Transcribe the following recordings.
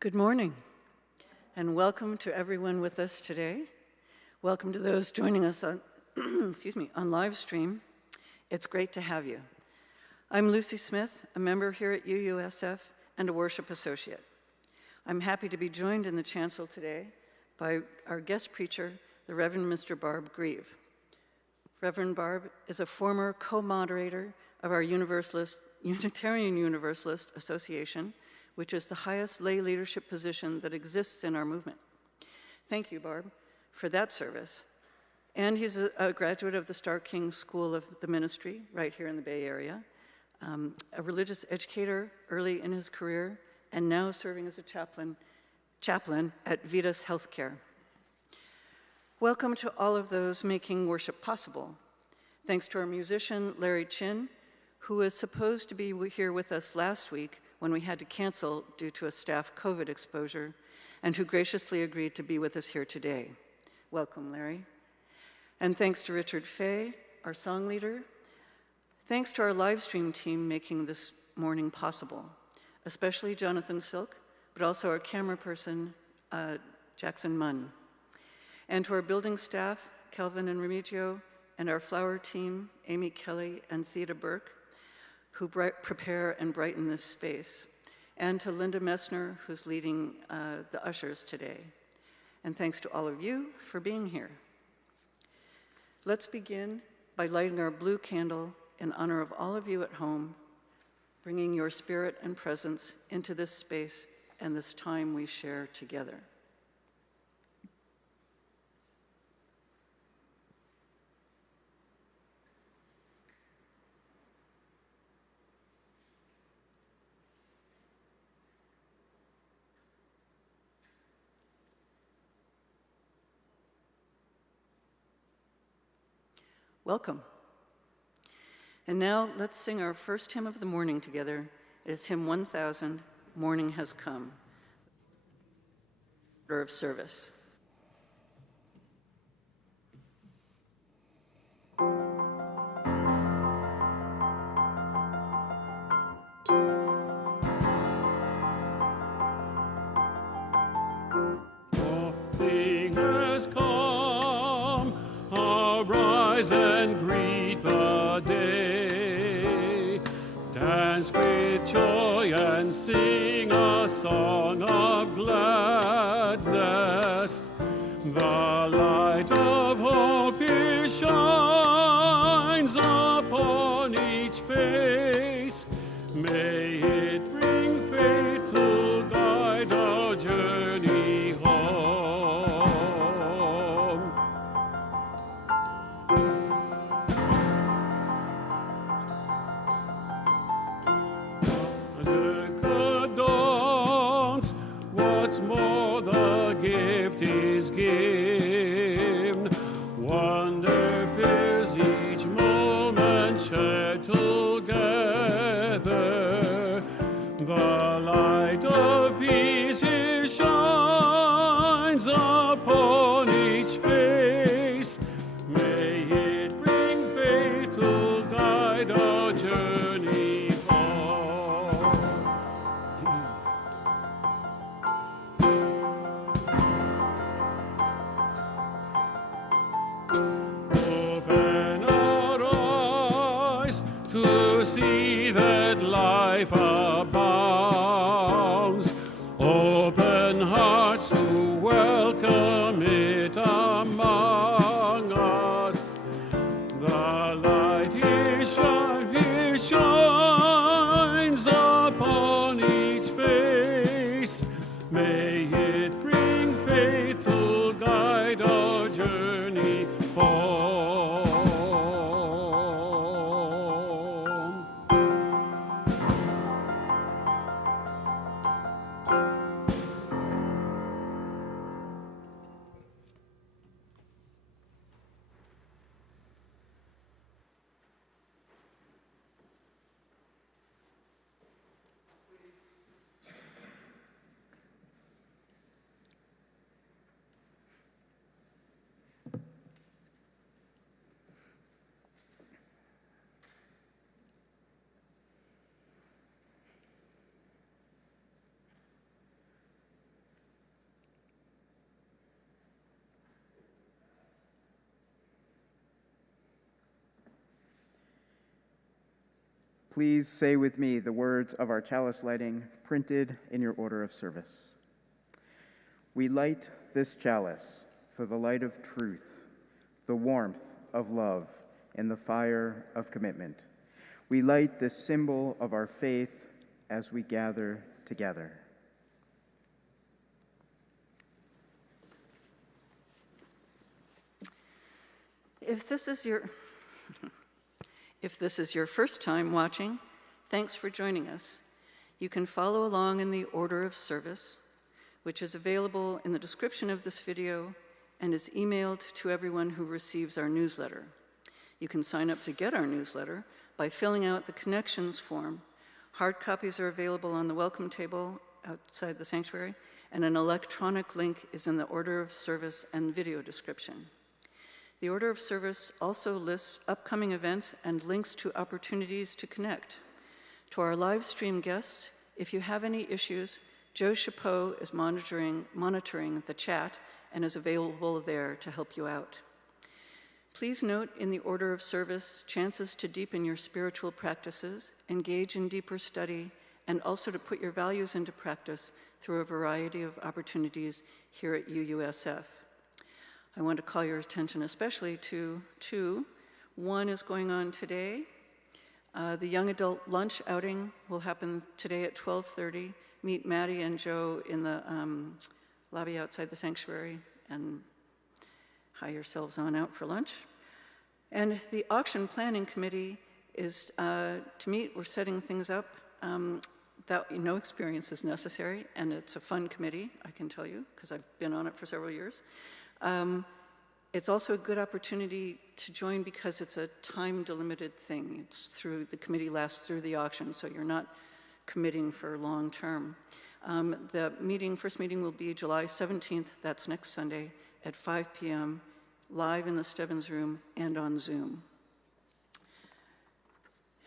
Good morning, and welcome to everyone with us today. Welcome to those joining us on, on Livestream. It's great to have you. I'm Lucy Smith, a member here at UUSF and a worship associate. I'm happy to be joined in the chancel today by our guest preacher, the Reverend Mr. Barb Greve. Reverend Barb is a former co-moderator of our Unitarian Universalist Association, which is the highest lay leadership position that exists in our movement. Thank you, Barb, for that service. And he's a graduate of the Starr King School of the Ministry right here in the Bay Area, a religious educator early in his career, and now serving as a chaplain at Vitas Healthcare. Welcome to all of those making worship possible. Thanks to our musician, Larry Chinn, who was supposed to be here with us last week when we had to cancel due to a staff COVID exposure, and who graciously agreed to be with us here today. Welcome, Larry. And thanks to Richard Fay, our song leader. Thanks to our live stream team making this morning possible, especially Jonathan Silk, but also our camera person, Jackson Munn. And to our building staff, Kelvin and Remigio, and our flower team, Amy Kelly and Theda Burke, who prepare and brighten this space, and to Linda Messner, who's leading the ushers today. And thanks to all of you for being here. Let's begin by lighting our blue candle in honor of all of you at home, bringing your spirit and presence into this space and this time we share together. Welcome. And now let's sing our first hymn of the morning together. It is hymn 1000, Morning Has Come, order of service. Morning has come, arise and greet the day. Dance with joy and sing a song of gladness. The light of hope is shines upon each face. May it bring faith to guide our journey home. The good dawns, what's more the gift is given. Wonder fills each moment shared together. The light of peace here shines upon each face. May it bring faith to guide our journey home. Open our eyes to see that life abounds. Open hearts to welcome it among us. The light here shines upon each face. May it bring faith to guide our journey home. Please say with me the words of our Chalice Lighting printed in your order of service. We light this chalice for the light of truth, the warmth of love, and the fire of commitment. We light this symbol of our faith as we gather together. If this is your first time watching, thanks for joining us. You can follow along in the order of service, which is available in the description of this video and is emailed to everyone who receives our newsletter. You can sign up to get our newsletter by filling out the connections form. Hard copies are available on the welcome table outside the sanctuary, and an electronic link is in the order of service and video description. The order of service also lists upcoming events and links to opportunities to connect. To our live stream guests, if you have any issues, Joe Chapeau is monitoring the chat and is available there to help you out. Please note in the order of service chances to deepen your spiritual practices, engage in deeper study, and also to put your values into practice through a variety of opportunities here at UUSF. I want to call your attention especially to two. One is going on today. The young adult lunch outing will happen today at 12:30. Meet Maddie and Joe in the lobby outside the sanctuary and hie yourselves on out for lunch. And the auction planning committee is to meet. We're setting things up. That no experience is necessary, and it's a fun committee, I can tell you, because I've been on it for several years. It's also a good opportunity to join because it's a time-delimited thing. It's through, the committee lasts through the auction, so you're not committing for long term. The first meeting will be July 17th, that's next Sunday, at 5 p.m., live in the Stebbins room and on Zoom.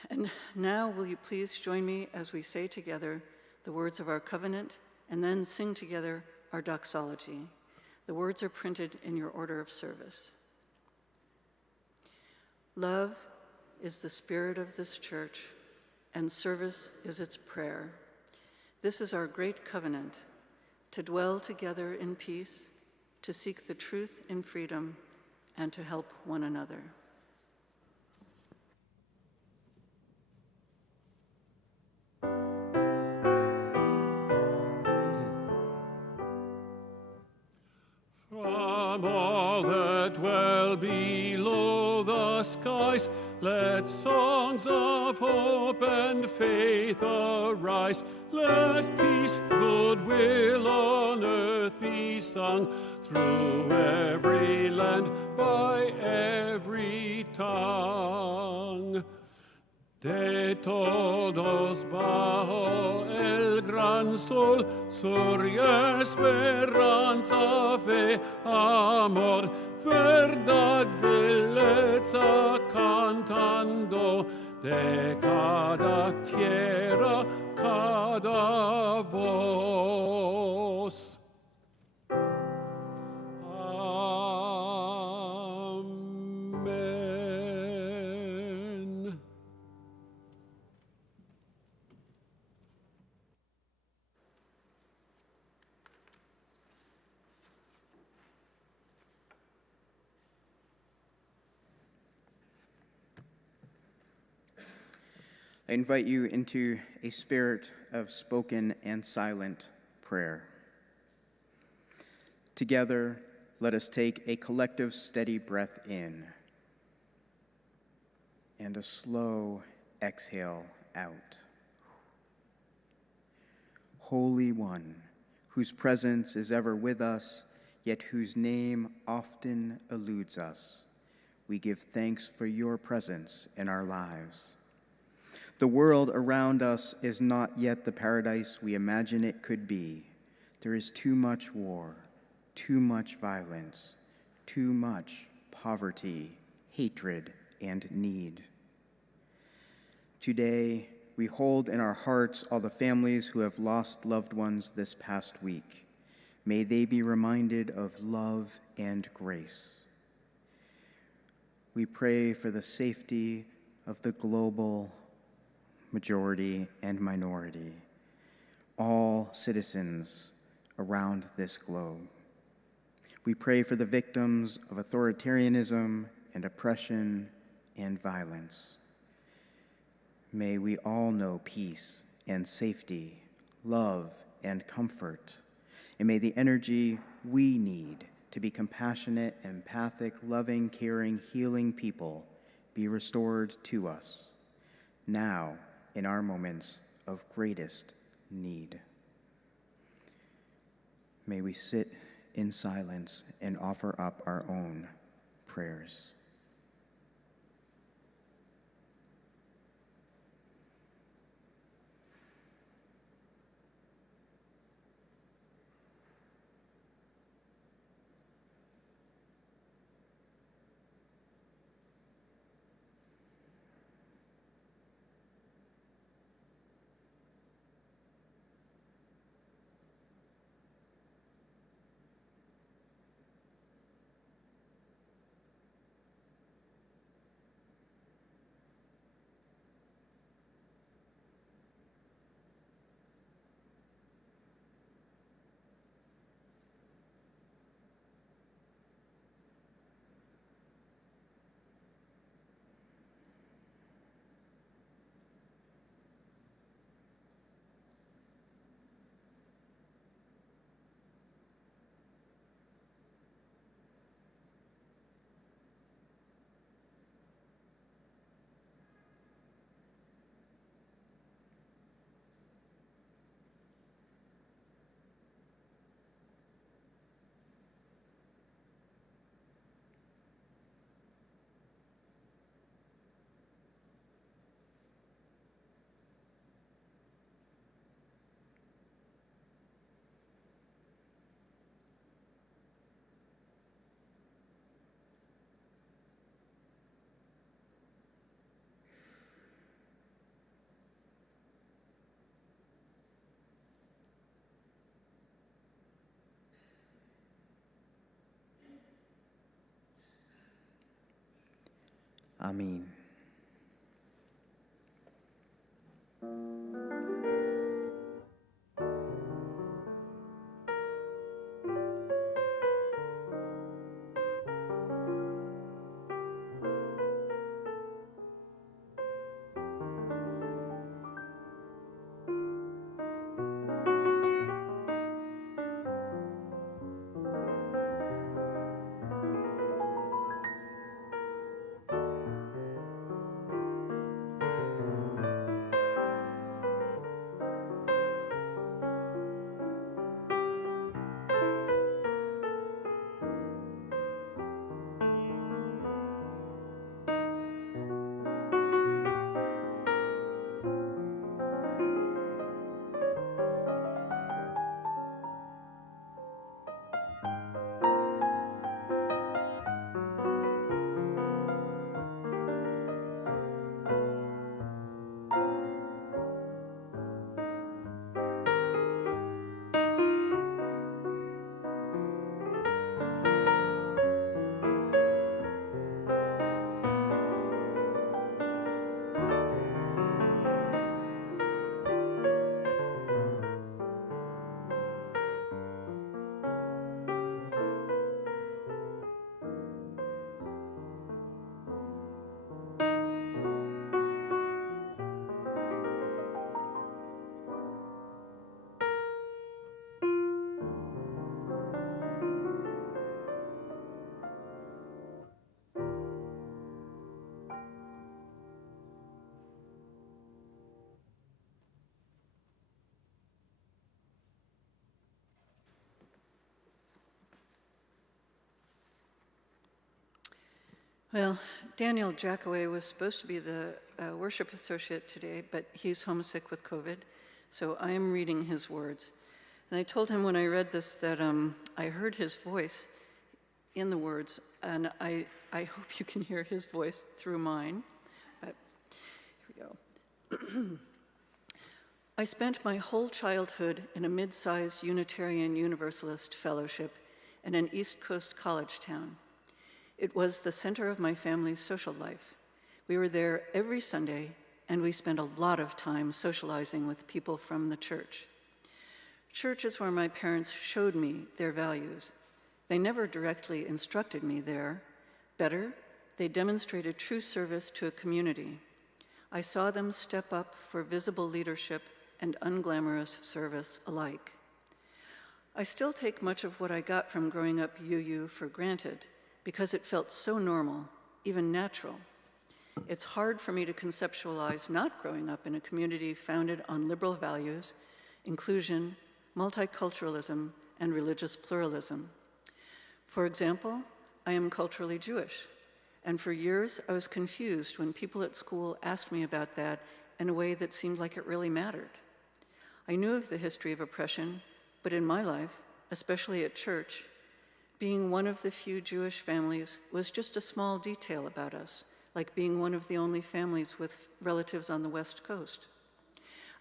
And now will you please join me as we say together the words of our covenant and then sing together our doxology. The words are printed in your order of service. Love is the spirit of this church, and service is its prayer. This is our great covenant, to dwell together in peace, to seek the truth in freedom, and to help one another. From all that dwell below the skies, let songs of hope and faith arise. Let peace, goodwill on earth be sung through every land, by every tongue. De todos bajo el gran sol, sur esperanza, fe, amor, verdad, belleza, cantando de cada tierra, cada voz. Amen. I invite you into a spirit of spoken and silent prayer. Together, let us take a collective steady breath in and a slow exhale out. Holy One, whose presence is ever with us, yet whose name often eludes us, we give thanks for your presence in our lives. The world around us is not yet the paradise we imagine it could be. There is too much war, too much violence, too much poverty, hatred, and need. Today, we hold in our hearts all the families who have lost loved ones this past week. May they be reminded of love and grace. We pray for the safety of the global majority, and minority, all citizens around this globe. We pray for the victims of authoritarianism and oppression and violence. May we all know peace and safety, love and comfort, and may the energy we need to be compassionate, empathic, loving, caring, healing people be restored to us now in our moments of greatest need. May we sit in silence and offer up our own prayers. Amen. Well, Daniel Jackaway was supposed to be the worship associate today, but he's homesick with COVID, so I am reading his words. And I told him when I read this that I heard his voice in the words, and I hope you can hear his voice through mine. But here we go. I spent my whole childhood in a mid-sized Unitarian Universalist fellowship in an East Coast college town. It was the center of my family's social life. We were there every Sunday and we spent a lot of time socializing with people from the church. Church is where my parents showed me their values. They never directly instructed me there. Better, they demonstrated true service to a community. I saw them step up for visible leadership and unglamorous service alike. I still take much of what I got from growing up UU for granted because it felt so normal, even natural. It's hard for me to conceptualize not growing up in a community founded on liberal values, inclusion, multiculturalism, and religious pluralism. For example, I am culturally Jewish, and for years I was confused when people at school asked me about that in a way that seemed like it really mattered. I knew of the history of oppression, but in my life, especially at church, being one of the few Jewish families was just a small detail about us, like being one of the only families with relatives on the West Coast.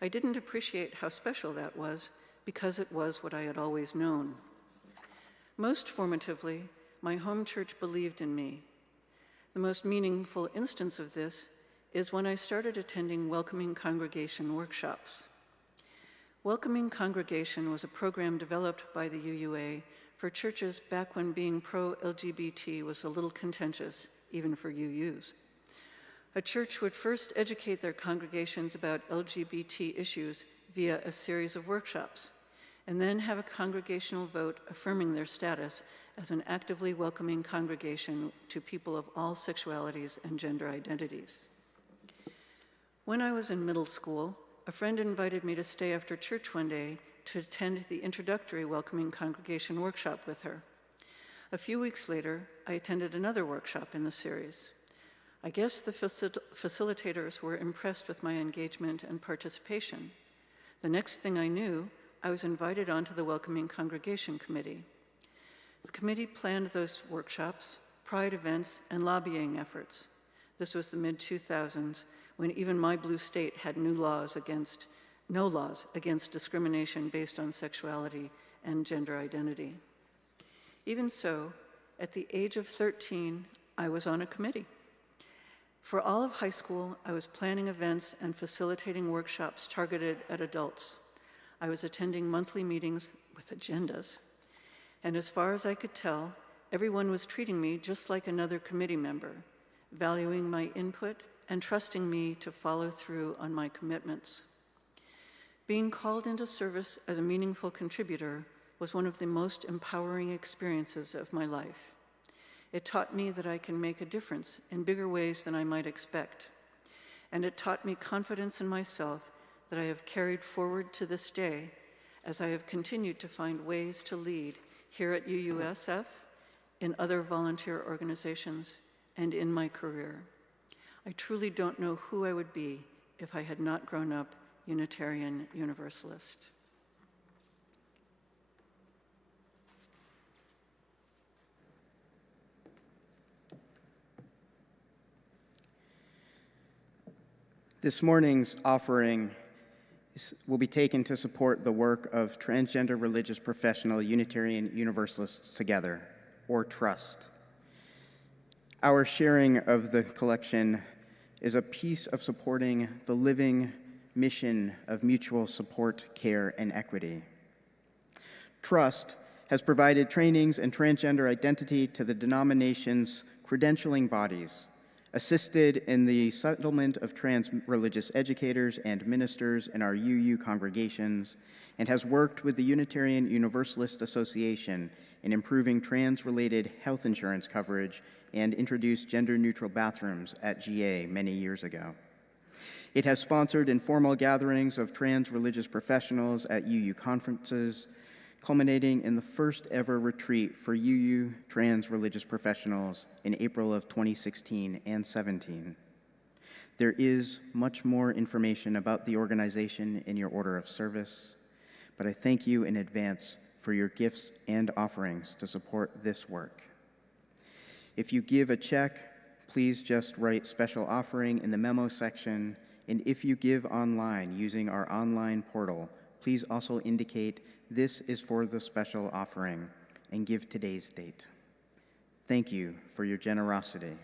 I didn't appreciate how special that was because it was what I had always known. Most formatively, my home church believed in me. The most meaningful instance of this is when I started attending Welcoming Congregation workshops. Welcoming Congregation was a program developed by the UUA for churches back when being pro-LGBT was a little contentious, even for UUs. A church would first educate their congregations about LGBT issues via a series of workshops, and then have a congregational vote affirming their status as an actively welcoming congregation to people of all sexualities and gender identities. When I was in middle school, a friend invited me to stay after church one day to attend the introductory Welcoming Congregation workshop with her. A few weeks later, I attended another workshop in the series. I guess the facilitators were impressed with my engagement and participation. The next thing I knew, I was invited onto the Welcoming Congregation Committee. The committee planned those workshops, pride events, and lobbying efforts. This was the mid-2000s, when even my blue state had no laws against discrimination based on sexuality and gender identity. Even so, at the age of 13, I was on a committee. For all of high school, I was planning events and facilitating workshops targeted at adults. I was attending monthly meetings with agendas, and as far as I could tell, everyone was treating me just like another committee member, valuing my input and trusting me to follow through on my commitments. Being called into service as a meaningful contributor was one of the most empowering experiences of my life. It taught me that I can make a difference in bigger ways than I might expect. And it taught me confidence in myself that I have carried forward to this day as I have continued to find ways to lead here at UUSF, in other volunteer organizations, and in my career. I truly don't know who I would be if I had not grown up Unitarian Universalist. This morning's offering will be taken to support the work of transgender religious professional Unitarian Universalists Together, or TRUST. Our sharing of the collection is a piece of supporting the living mission of mutual support, care, and equity. TRUST has provided trainings in transgender identity to the denomination's credentialing bodies, assisted in the settlement of trans religious educators and ministers in our UU congregations, and has worked with the Unitarian Universalist Association in improving trans-related health insurance coverage and introduced gender-neutral bathrooms at GA many years ago. It has sponsored informal gatherings of trans religious professionals at UU conferences, culminating in the first ever retreat for UU trans religious professionals in April of 2016 and 17. There is much more information about the organization in your order of service, but I thank you in advance for your gifts and offerings to support this work. If you give a check, please just write special offering in the memo section, and if you give online using our online portal, please also indicate this is for the special offering and give today's date. Thank you for your generosity.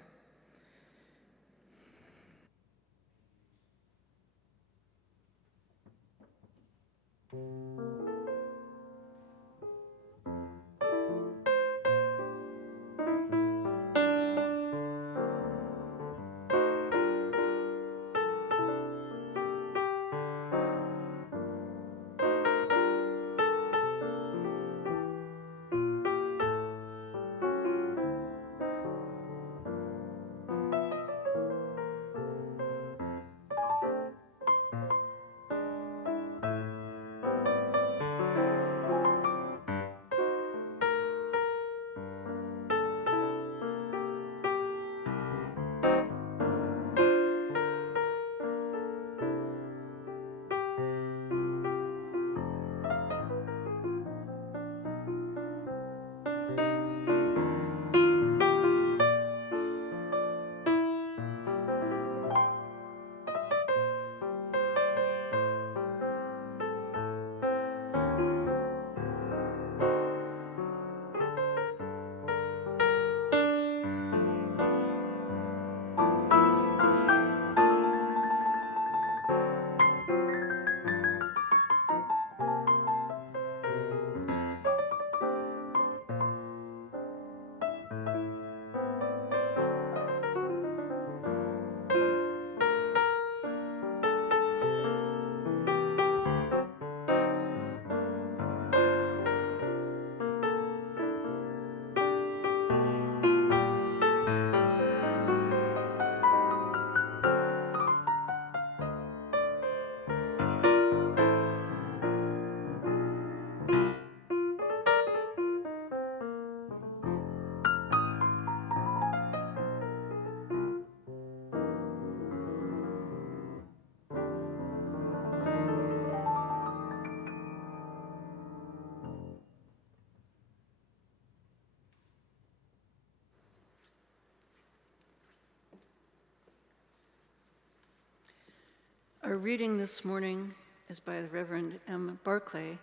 Our reading this morning is by the Reverend M. Barclay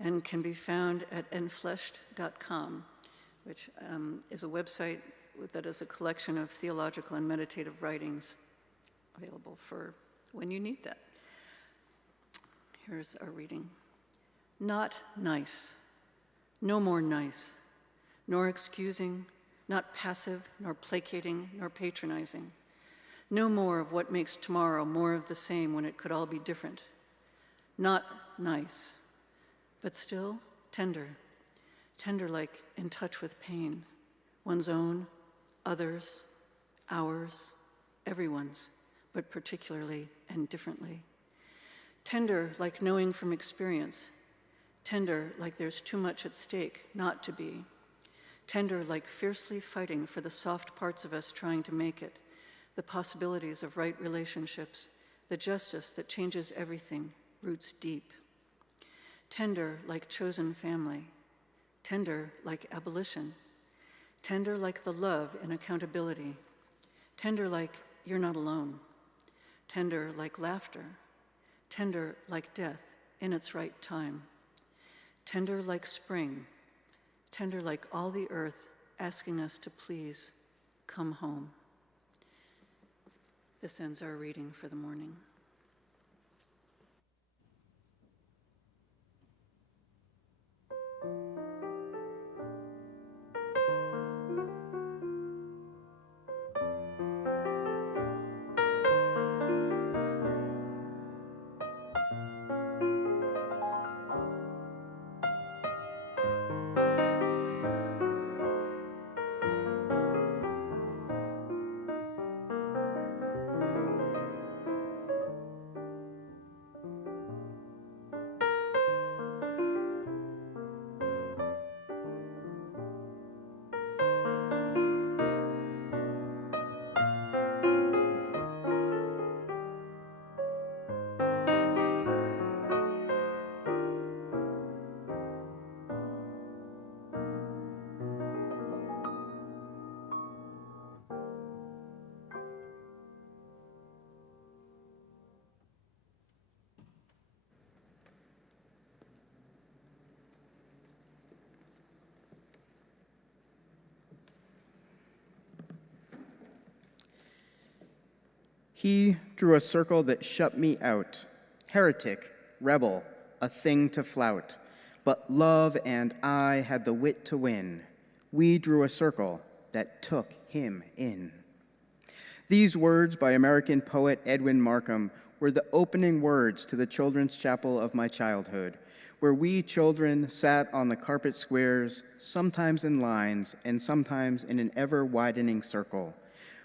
and can be found at enfleshed.com, which is a website that is a collection of theological and meditative writings available for when you need that. Here's our reading. Not nice, no more nice, nor excusing, not passive, nor placating, nor patronizing. No more of what makes tomorrow more of the same when it could all be different. Not nice, but still tender, tender like in touch with pain, one's own, others, ours, everyone's, but particularly and differently. Tender like knowing from experience, tender like there's too much at stake not to be, tender like fiercely fighting for the soft parts of us trying to make it, the possibilities of right relationships, the justice that changes everything, roots deep. Tender like chosen family, tender like abolition, tender like the love and accountability, tender like you're not alone, tender like laughter, tender like death in its right time, tender like spring, tender like all the earth asking us to please come home. This ends our reading for the morning. He drew a circle that shut me out, heretic, rebel, a thing to flout, but love and I had the wit to win. We drew a circle that took him in. These words by American poet Edwin Markham were the opening words to the children's chapel of my childhood, where we children sat on the carpet squares, sometimes in lines and sometimes in an ever-widening circle,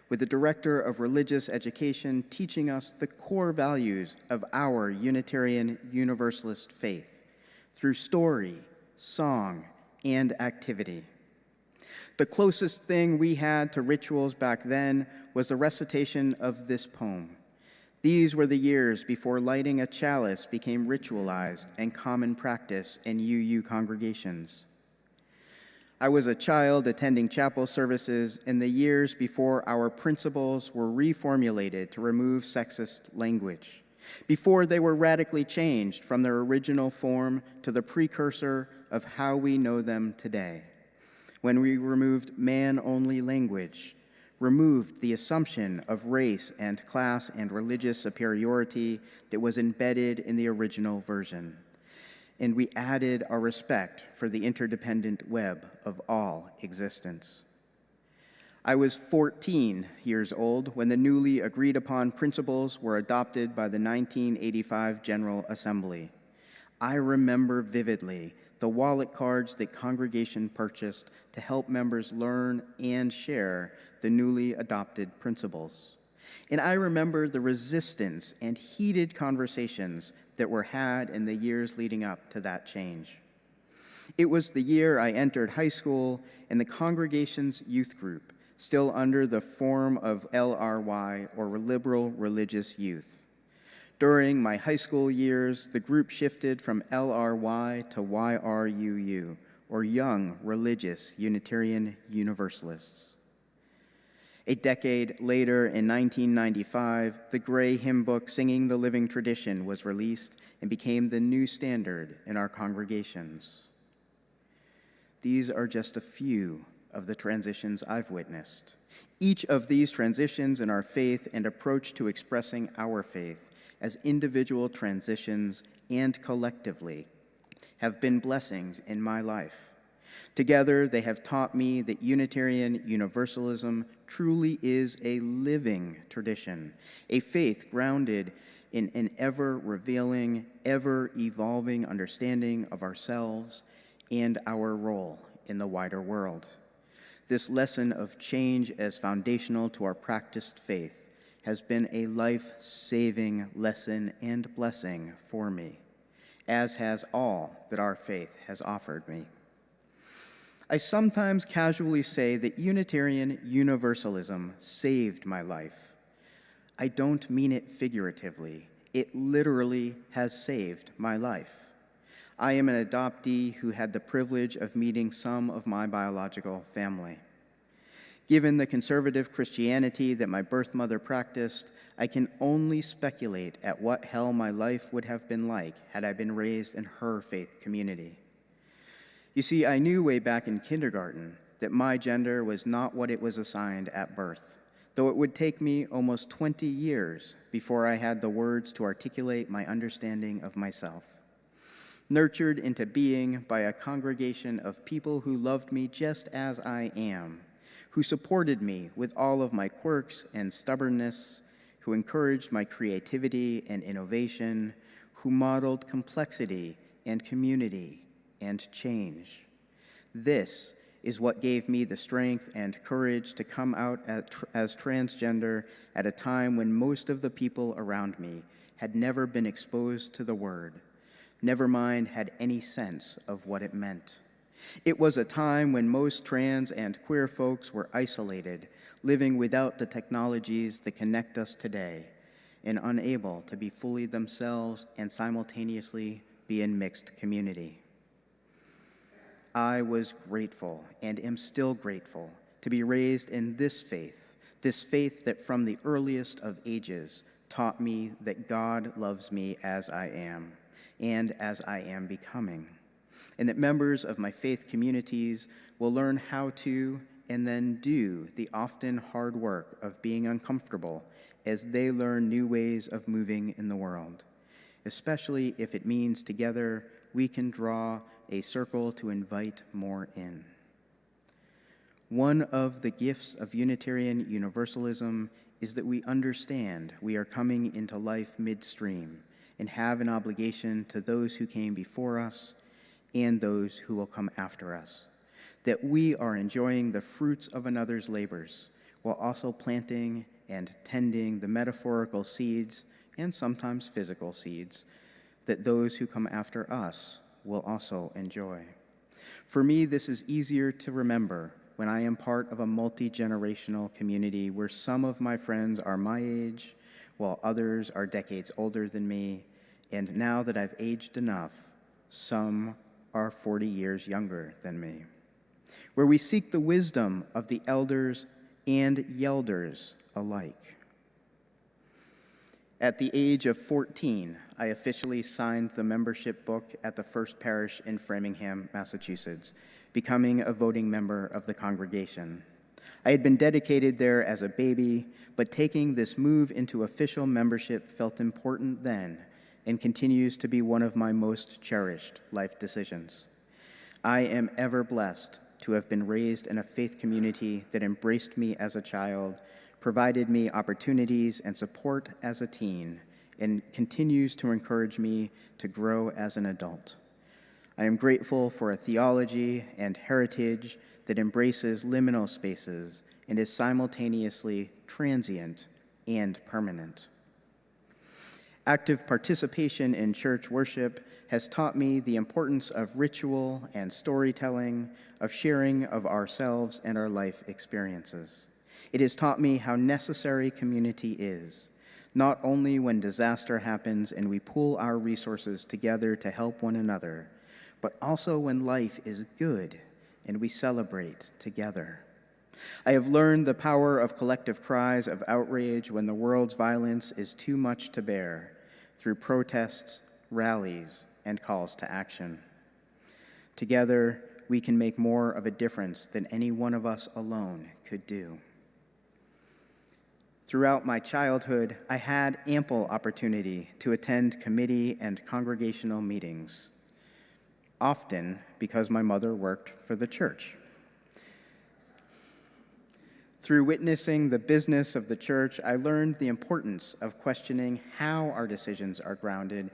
with the director of religious education teaching us the core values of our Unitarian Universalist faith through story, song, and activity. The closest thing we had to rituals back then was the recitation of this poem. These were the years before lighting a chalice became ritualized and common practice in UU congregations. I was a child attending chapel services in the years before our principles were reformulated to remove sexist language, before they were radically changed from their original form to the precursor of how we know them today, when we removed man-only language, removed the assumption of race and class and religious superiority that was embedded in the original version. And we added our respect for the interdependent web of all existence. I was 14 years old when the newly agreed upon principles were adopted by the 1985 General Assembly. I remember vividly the wallet cards that congregation purchased to help members learn and share the newly adopted principles. And I remember the resistance and heated conversations that were had in the years leading up to that change. It was the year I entered high school in the congregation's youth group, still under the form of LRY, or Liberal Religious Youth. During my high school years, the group shifted from LRY to YRUU, or Young Religious Unitarian Universalists. A decade later, in 1995, the gray hymn book Singing the Living Tradition was released and became the new standard in our congregations. These are just a few of the transitions I've witnessed. Each of these transitions in our faith and approach to expressing our faith as individual transitions and collectively have been blessings in my life. Together, they have taught me that Unitarian Universalism truly is a living tradition, a faith grounded in an ever-revealing, ever-evolving understanding of ourselves and our role in the wider world. This lesson of change as foundational to our practiced faith has been a life-saving lesson and blessing for me, as has all that our faith has offered me. I sometimes casually say that Unitarian Universalism saved my life. I don't mean it figuratively. It literally has saved my life. I am an adoptee who had the privilege of meeting some of my biological family. Given the conservative Christianity that my birth mother practiced, I can only speculate at what hell my life would have been like had I been raised in her faith community. You see, I knew way back in kindergarten that my gender was not what it was assigned at birth, though it would take me almost 20 years before I had the words to articulate my understanding of myself. Nurtured into being by a congregation of people who loved me just as I am, who supported me with all of my quirks and stubbornness, who encouraged my creativity and innovation, who modeled complexity and community and change. This is what gave me the strength and courage to come out as transgender at a time when most of the people around me had never been exposed to the word, never mind had any sense of what it meant. It was a time when most trans and queer folks were isolated, living without the technologies that connect us today, and unable to be fully themselves and simultaneously be in mixed community. I was grateful and am still grateful to be raised in this faith that from the earliest of ages taught me that God loves me as I am and as I am becoming, and that members of my faith communities will learn how to and then do the often hard work of being uncomfortable as they learn new ways of moving in the world, especially if it means together we can draw a circle to invite more in. One of the gifts of Unitarian Universalism is that we understand we are coming into life midstream and have an obligation to those who came before us and those who will come after us, that we are enjoying the fruits of another's labors while also planting and tending the metaphorical seeds and sometimes physical seeds that those who come after us will also enjoy. For me, this is easier to remember when I am part of a multi-generational community where some of my friends are my age, while others are decades older than me, and now that I've aged enough, some are 40 years younger than me. Where we seek the wisdom of the elders and yelders alike. At the age of 14, I officially signed the membership book at the First Parish in Framingham, Massachusetts, becoming a voting member of the congregation. I had been dedicated there as a baby, but taking this move into official membership felt important then and continues to be one of my most cherished life decisions. I am ever blessed to have been raised in a faith community that embraced me as a child, provided me opportunities and support as a teen, and continues to encourage me to grow as an adult. I am grateful for a theology and heritage that embraces liminal spaces and is simultaneously transient and permanent. Active participation in church worship has taught me the importance of ritual and storytelling, of sharing of ourselves and our life experiences. It has taught me how necessary community is, not only when disaster happens and we pool our resources together to help one another, but also when life is good and we celebrate together. I have learned the power of collective cries of outrage when the world's violence is too much to bear, through protests, rallies, and calls to action. Together, we can make more of a difference than any one of us alone could do. Throughout my childhood, I had ample opportunity to attend committee and congregational meetings, often because my mother worked for the church. Through witnessing the business of the church, I learned the importance of questioning how our decisions are grounded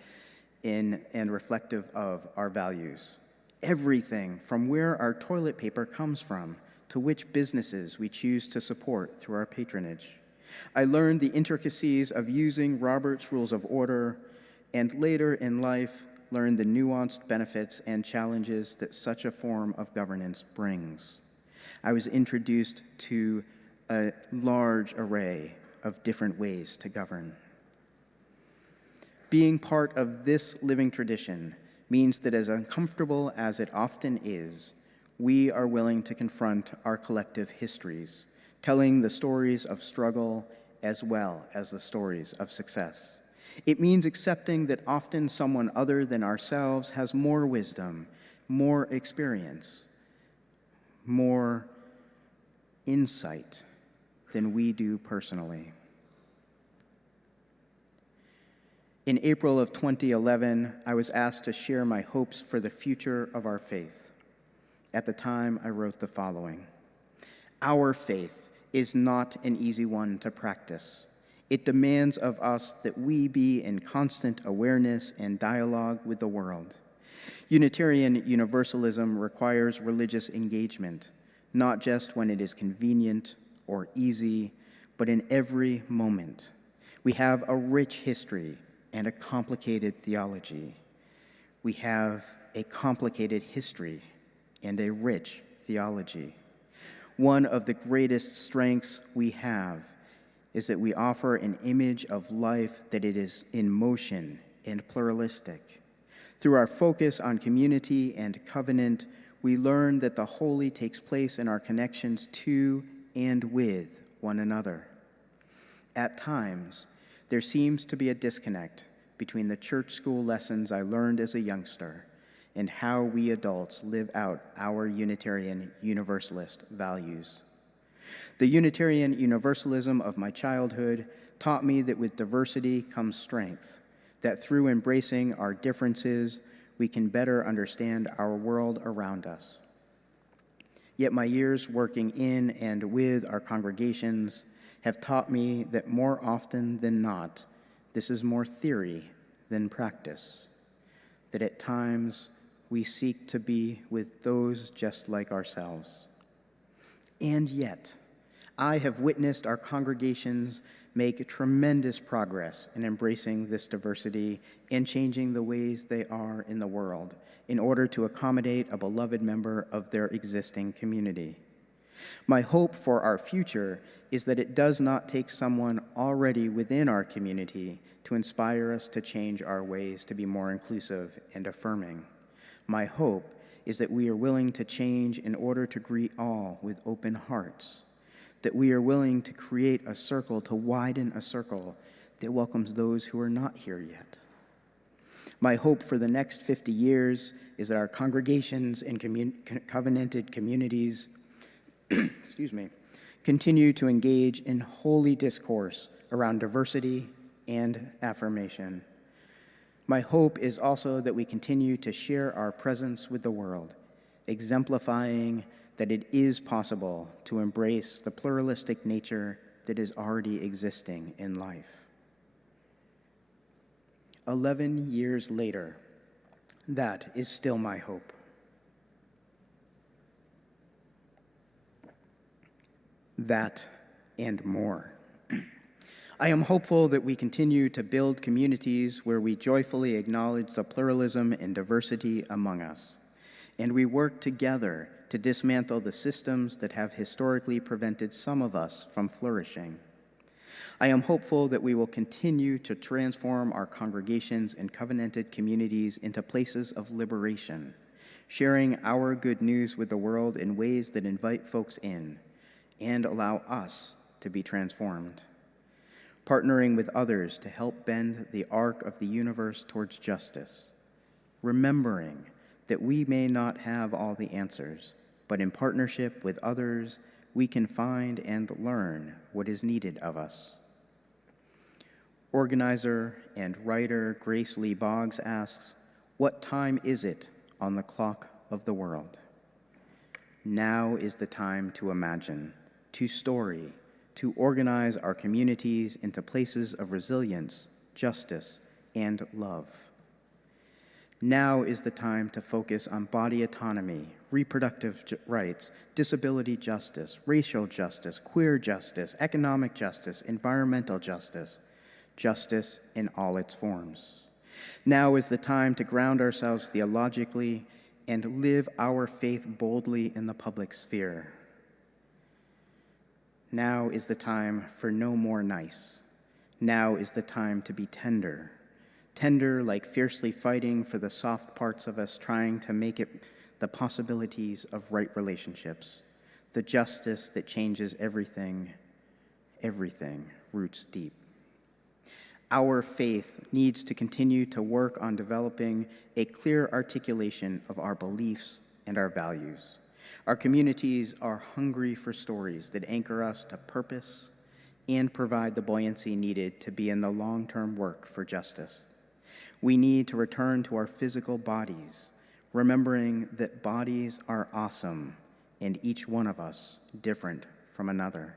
in and reflective of our values. Everything from where our toilet paper comes from to which businesses we choose to support through our patronage. I learned the intricacies of using Robert's Rules of Order, and later in life, learned the nuanced benefits and challenges that such a form of governance brings. I was introduced to a large array of different ways to govern. Being part of this living tradition means that as uncomfortable as it often is, we are willing to confront our collective histories, telling the stories of struggle as well as the stories of success. It means accepting that often someone other than ourselves has more wisdom, more experience, more insight than we do personally. In April of 2011, I was asked to share my hopes for the future of our faith. At the time, I wrote the following: "Our faith is not an easy one to practice. It demands of us that we be in constant awareness and dialogue with the world. Unitarian Universalism requires religious engagement, not just when it is convenient or easy, but in every moment. We have a rich history and a complicated theology. We have a complicated history and a rich theology. One of the greatest strengths we have is that we offer an image of life that it is in motion and pluralistic. Through our focus on community and covenant, we learn that the holy takes place in our connections to and with one another. At times, there seems to be a disconnect between the church school lessons I learned as a youngster and how we adults live out our Unitarian Universalist values. The Unitarian Universalism of my childhood taught me that with diversity comes strength, that through embracing our differences, we can better understand our world around us. Yet my years working in and with our congregations have taught me that more often than not, this is more theory than practice, that at times we seek to be with those just like ourselves. And yet, I have witnessed our congregations make tremendous progress in embracing this diversity and changing the ways they are in the world in order to accommodate a beloved member of their existing community. My hope for our future is that it does not take someone already within our community to inspire us to change our ways to be more inclusive and affirming. My hope is that we are willing to change in order to greet all with open hearts, that we are willing to create a circle, to widen a circle that welcomes those who are not here yet. My hope for the next 50 years is that our congregations and covenanted communities continue to engage in holy discourse around diversity and affirmation. My hope is also that we continue to share our presence with the world, exemplifying that it is possible to embrace the pluralistic nature that is already existing in life. 11 years later, that is still my hope. That and more. I am hopeful that we continue to build communities where we joyfully acknowledge the pluralism and diversity among us, and we work together to dismantle the systems that have historically prevented some of us from flourishing. I am hopeful that we will continue to transform our congregations and covenanted communities into places of liberation, sharing our good news with the world in ways that invite folks in and allow us to be transformed, partnering with others to help bend the arc of the universe towards justice, remembering that we may not have all the answers, but in partnership with others, we can find and learn what is needed of us. Organizer and writer Grace Lee Boggs asks, "What time is it on the clock of the world?" Now is the time to imagine, to story, to organize our communities into places of resilience, justice, and love. Now is the time to focus on body autonomy, reproductive rights, disability justice, racial justice, queer justice, economic justice, environmental justice, justice in all its forms. Now is the time to ground ourselves theologically and live our faith boldly in the public sphere. Now is the time for no more nice. Now is the time to be tender. Tender like fiercely fighting for the soft parts of us, trying to make it the possibilities of right relationships, the justice that changes everything, everything roots deep. Our faith needs to continue to work on developing a clear articulation of our beliefs and our values. Our communities are hungry for stories that anchor us to purpose and provide the buoyancy needed to be in the long-term work for justice. We need to return to our physical bodies, remembering that bodies are awesome and each one of us different from another.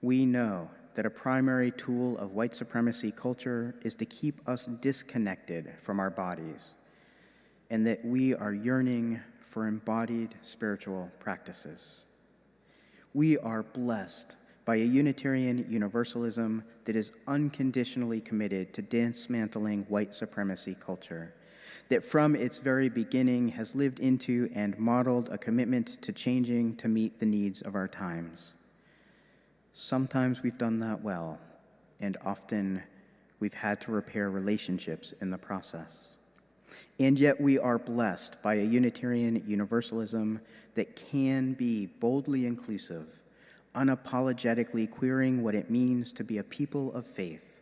We know that a primary tool of white supremacy culture is to keep us disconnected from our bodies, and that we are yearning for embodied spiritual practices. We are blessed by a Unitarian Universalism that is unconditionally committed to dismantling white supremacy culture, that from its very beginning has lived into and modeled a commitment to changing to meet the needs of our times. Sometimes we've done that well, and often we've had to repair relationships in the process. And yet we are blessed by a Unitarian Universalism that can be boldly inclusive, unapologetically queering what it means to be a people of faith,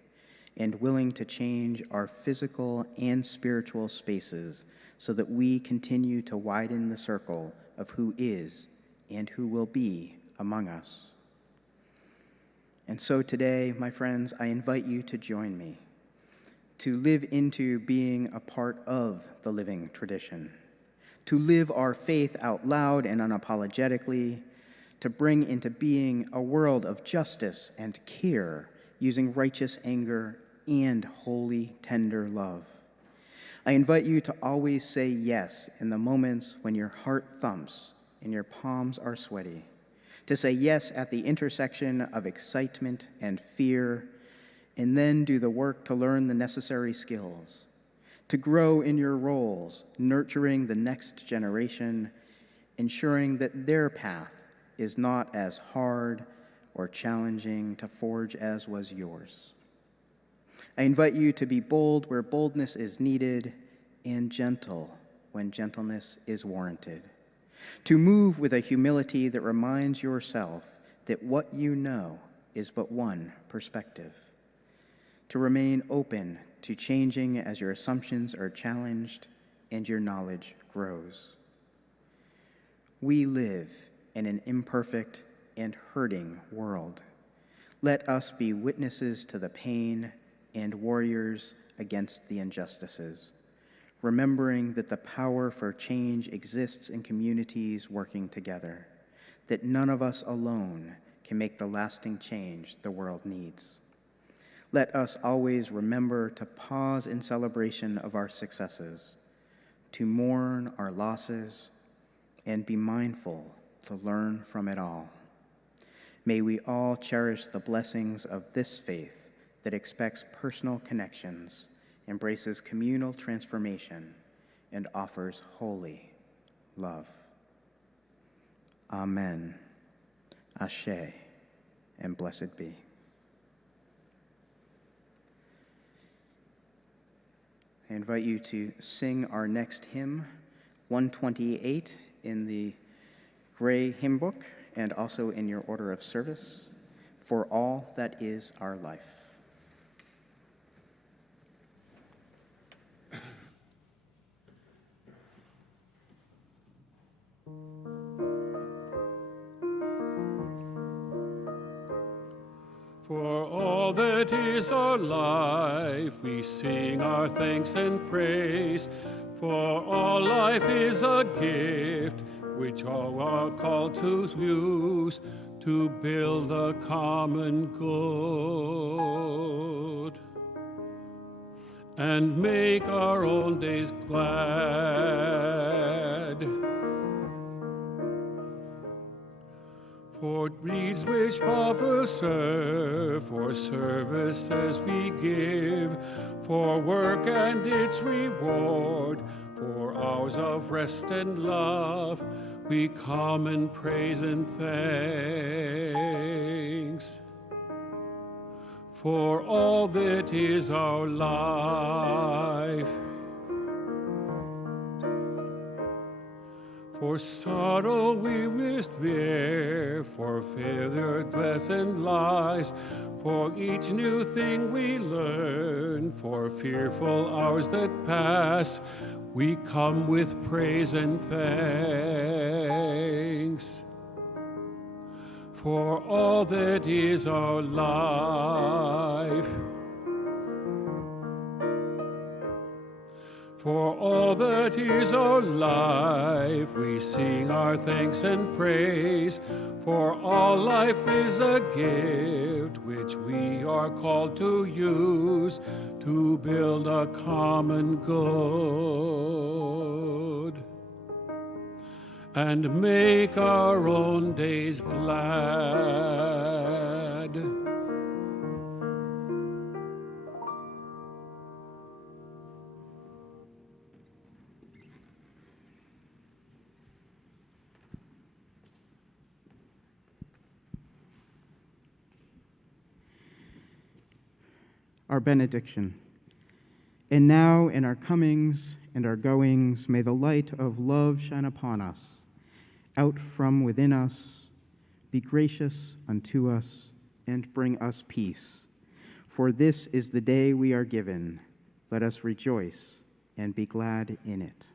and willing to change our physical and spiritual spaces so that we continue to widen the circle of who is and who will be among us. And so today, my friends, I invite you to join me. to live into being a part of the living tradition, to live our faith out loud and unapologetically, to bring into being a world of justice and care, using righteous anger and holy, tender love. I invite you to always say yes in the moments when your heart thumps and your palms are sweaty, to say yes at the intersection of excitement and fear, and then do the work to learn the necessary skills, to grow in your roles, nurturing the next generation, ensuring that their path is not as hard or challenging to forge as was yours. I invite you to be bold where boldness is needed and gentle when gentleness is warranted, to move with a humility that reminds yourself that what you know is but one perspective, to remain open to changing as your assumptions are challenged and your knowledge grows. We live in an imperfect and hurting world. Let us be witnesses to the pain and warriors against the injustices, remembering that the power for change exists in communities working together, that none of us alone can make the lasting change the world needs. Let us always remember to pause in celebration of our successes, to mourn our losses, and be mindful to learn from it all. May we all cherish the blessings of this faith that expects personal connections, embraces communal transformation, and offers holy love. Amen. Ashe, and blessed be. I invite you to sing our next hymn, 128, in the gray hymn book and also in your order of service, For All That Is Our Life. For all that is our life, we sing our thanks and praise. For all life is a gift, which all are called to use, to build a common good, and make our own days glad. For deeds which offer serve, for service as we give, for work and its reward, for hours of rest and love, we come in praise and thanks. For all that is our life, for sorrow we must bear, for failure, death, and lies, for each new thing we learn, for fearful hours that pass, we come with praise and thanks. For all that is our life, for all that is our life, we sing our thanks and praise. For all life is a gift which we are called to use, to build a common good, and make our own days glad. Our benediction. And now in our comings and our goings, may the light of love shine upon us. Out from within us, be gracious unto us, and bring us peace. For this is the day we are given. Let us rejoice and be glad in it.